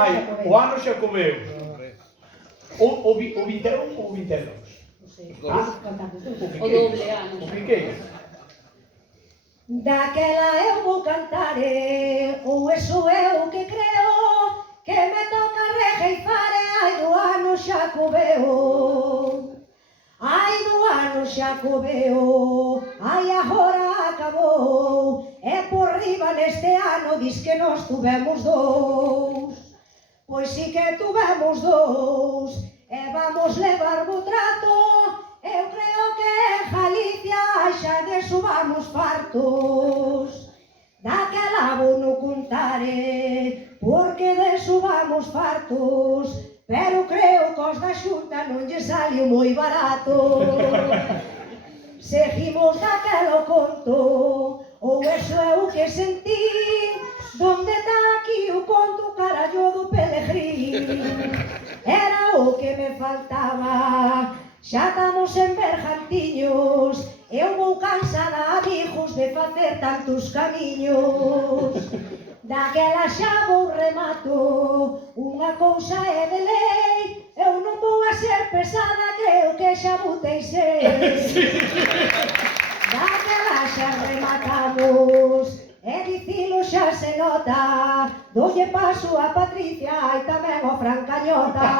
Ai, o ano xacobeo. O 21 ou o 22? O doble ano. O Piqueiro. Daquela eu vou cantar, ou eso é o que creo, que me toca rejeifar, ai do ano xacobeo. Ai do ano xacobeo, ai agora acabou, e por riba neste ano dis que nós tuvemos dous. Pois si que tuvemos dous, e vamos levar bo trato, eu creo que en Galicia xa de subamos fartos. Daquela vou no contar, porque de subamos fartos, pero creo que os da Xunta non lle saliu moi barato. Seguimos daquelo conto, ou eso é o que sentí, donde está aquí o conto carallo do Pelegrín. Era o que me faltaba, xa estamos en Bergantiños, eu vou cansada, amigos, de facer tantos camiños. Daquela xa vou remato, unha cousa é de lei, eu non vou a ser pesada, creo que xa botei seis. Daquela xa rematamos, e dicilo xa se nota, doulle paso a Patricia e tamén ao Fran Cañota.